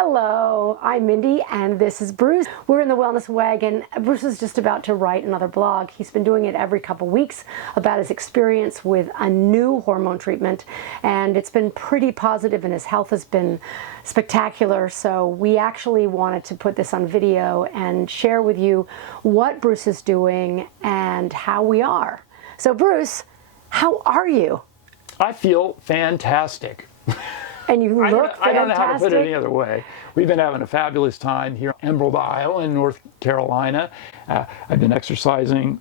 Hello, I'm Mindy and this is Bruce. We're in the Wellness Wagon. Bruce is just about to write another blog. He's been doing it every couple weeks about his experience with a new hormone treatment, and it's been pretty positive and his health has been spectacular. So we actually wanted to put this on video and share with you what Bruce is doing and how we are. So Bruce, how are you? I feel fantastic. And you look fantastic. I don't know how to put it any other way. We've been having a fabulous time here in Emerald Isle in North Carolina. I've been exercising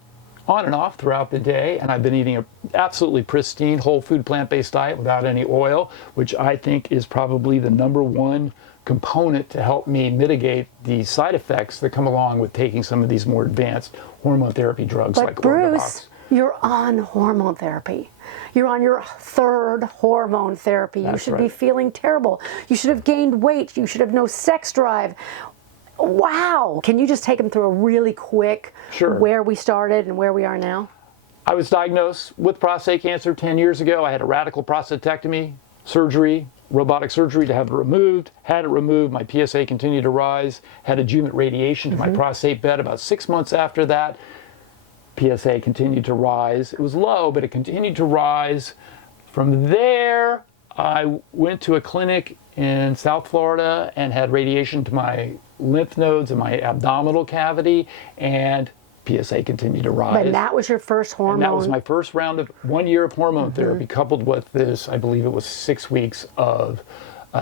on and off throughout the day, and I've been eating an absolutely pristine, whole food, plant-based diet without any oil, which I think is probably the #1 component to help me mitigate the side effects that come along with taking some of these more advanced hormone therapy drugs like Bruce, Orgovyx. You're on hormone therapy. You're on your 3rd hormone therapy. You should be feeling terrible. You should have gained weight. You should have no sex drive. Wow. Can you just take them through a really quick where we started and where we are now? I was diagnosed with prostate cancer 10 years ago. I had a radical prostatectomy, surgery, robotic surgery to have it removed. Had it removed, my PSA continued to rise. Had adjuvant radiation to my prostate bed. About 6 months after that, PSA continued to rise. It was low, but it continued to rise. From there, I went to a clinic in South Florida and had radiation to my lymph nodes and my abdominal cavity, and PSA continued to rise. But that was your first hormone? And that was my first round of 1 year of hormone therapy, coupled with this, I believe it was 6 weeks of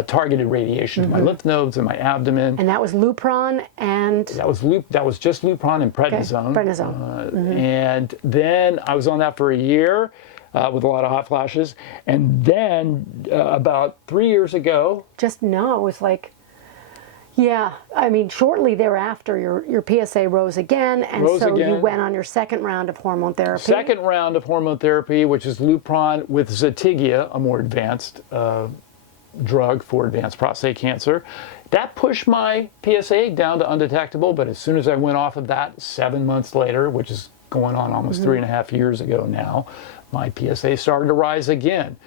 targeted radiation to my lymph nodes and my abdomen. And that was Lupron and? That was just Lupron and prednisone. Okay. Prednisone. And then I was on that for a year with a lot of hot flashes. And then about 3 years ago. It was like, yeah, I mean, shortly thereafter, your PSA rose again, and you went on your 2nd round of hormone therapy. 2nd round of hormone therapy, which is Lupron with Zitigia, a more advanced drug for advanced prostate cancer. That pushed my PSA down to undetectable, but as soon as I went off of that 7 months later, which is going on almost 3.5 years ago now, my PSA started to rise again.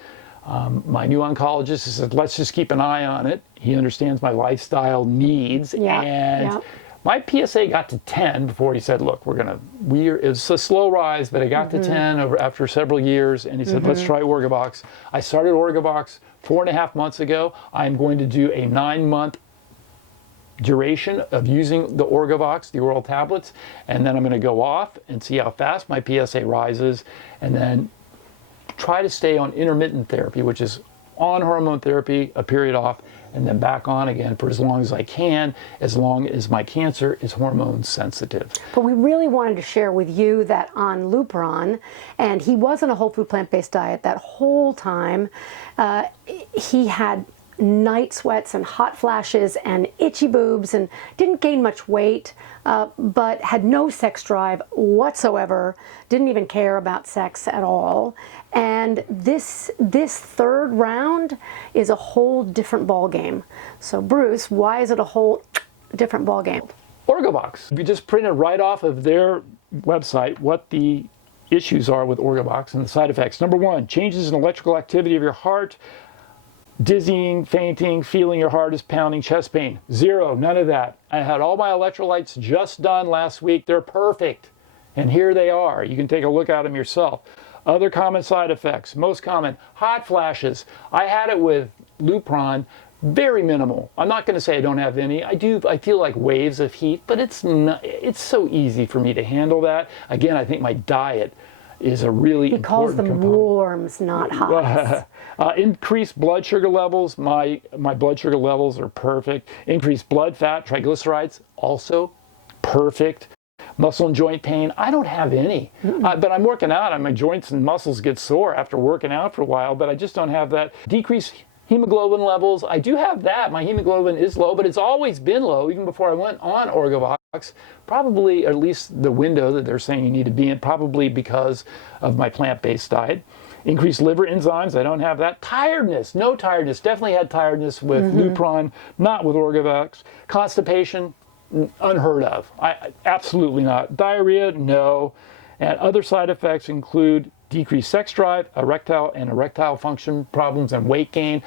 My new oncologist said, let's just keep an eye on it. He understands my lifestyle needs. My PSA got to 10 before he said, look, it's a slow rise, but it got to 10 after several years. And he said, let's try Orgovyx. I started Orgovyx 4.5 months ago. I'm going to do a 9-month duration of using the Orgovyx, the oral tablets. And then I'm going to go off and see how fast my PSA rises. And then try to stay on intermittent therapy, which is on hormone therapy, a period off, and then back on again for as long as I can, as long as my cancer is hormone sensitive. But we really wanted to share with you that on Lupron, and he was on a whole food plant-based diet that whole time, he had night sweats and hot flashes and itchy boobs and didn't gain much weight, but had no sex drive whatsoever, didn't even care about sex at all. And this 3rd round is a whole different ball game. So Bruce, why is it a whole different ball game? Orgovyx. You just printed right off of their website what the issues are with Orgovyx and the side effects. #1, changes in electrical activity of your heart, dizzying, fainting, feeling your heart is pounding, chest pain. 0, none of that. I had all my electrolytes just done last week. They're perfect. And here they are. You can take a look at them yourself. Other common side effects, most common, hot flashes. I had it with Lupron, very minimal. I'm not going to say I don't have any. I feel like waves of heat, but it's so easy for me to handle that. Again, I think my diet is a really important component. He calls them warms, not hots. Increased blood sugar levels. My blood sugar levels are perfect. Increased blood fat, triglycerides, also perfect. Muscle and joint pain, I don't have any. But I'm working out, and my joints and muscles get sore after working out for a while, but I just don't have that. Decreased hemoglobin levels, I do have that. My hemoglobin is low, but it's always been low, even before I went on Orgovyx. Probably, at least the window that they're saying you need to be in, probably because of my plant-based diet. Increased liver enzymes, I don't have that. Tiredness, no tiredness. Definitely had tiredness with Lupron, not with Orgovyx. Constipation, unheard of. Absolutely not. Diarrhea, no. And other side effects include decreased sex drive, erectile function problems, and weight gain.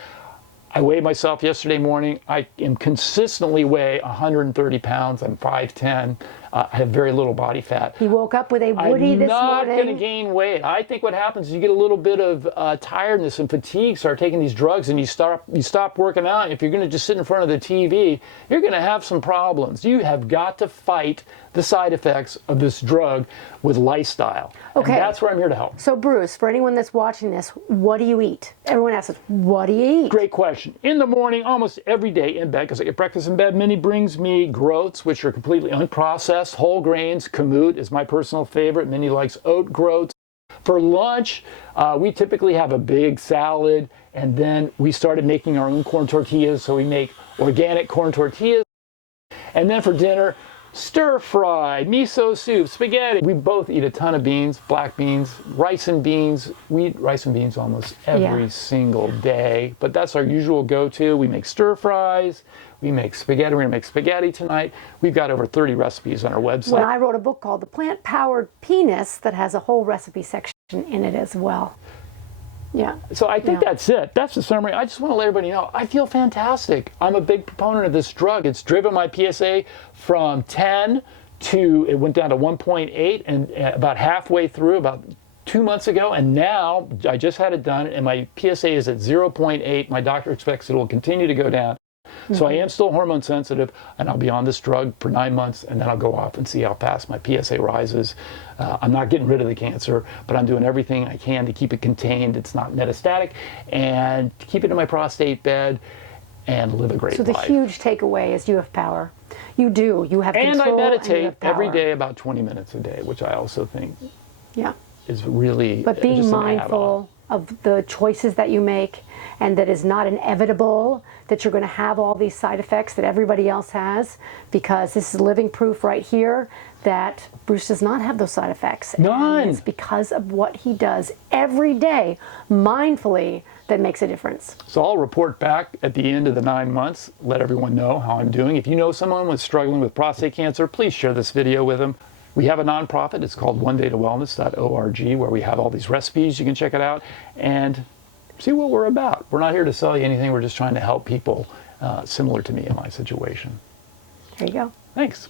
I weighed myself yesterday morning. I am consistently weigh 130 pounds. I'm 5'10". I have very little body fat. He woke up with a Woody I'm this not morning. going to gain weight. I think what happens is you get a little bit of tiredness and fatigue, start taking these drugs, and you stop working out. If you're going to just sit in front of the TV, you're going to have some problems. You have got to fight the side effects of this drug with lifestyle. Okay. And that's where I'm here to help. So Bruce, for anyone that's watching this, what do you eat? Everyone asks us, what do you eat? Great question. In the morning, almost every day in bed, because I get breakfast in bed, Minnie brings me groats, which are completely unprocessed, whole grains. Kamut is my personal favorite. Minnie likes oat groats. For lunch, we typically have a big salad, and then we started making our own corn tortillas, so we make organic corn tortillas. And then for dinner, stir fry, miso soup, spaghetti. We both eat a ton of beans, black beans, rice and beans. We eat rice and beans almost every single day, but that's our usual go-to. We make stir fries, we make spaghetti. We're gonna make spaghetti tonight. We've got over 30 recipes on our website. Well, I wrote a book called The Plant-Powered Penis that has a whole recipe section in it as well. Yeah. So I think that's it. That's the summary. I just want to let everybody know I feel fantastic. I'm a big proponent of this drug. It's driven my PSA from 10 to, it went down to 1.8 and about halfway through, about 2 months ago. And now I just had it done and my PSA is at 0.8. My doctor expects it will continue to go down. So I am still hormone sensitive, and I'll be on this drug for 9 months, and then I'll go off and see how fast my PSA rises. I'm not getting rid of the cancer, but I'm doing everything I can to keep it contained. It's not metastatic, and to keep it in my prostate bed and live a great life. So the huge takeaway is you have power. You do. You have control. And I meditate and you have power. every day about 20 minutes a day, which I also think is really But being just an mindful of the choices that you make, and that is not inevitable that you're going to have all these side effects that everybody else has, because this is living proof right here that Bruce does not have those side effects. None. And it's because of what he does every day, mindfully, that makes a difference. So I'll report back at the end of the 9 months, let everyone know how I'm doing. If you know someone who's struggling with prostate cancer, please share this video with them. We have a nonprofit. It's called onedaytowellness.org, where we have all these recipes. You can check it out and see what we're about. We're not here to sell you anything. We're just trying to help people similar to me in my situation. There you go. Thanks.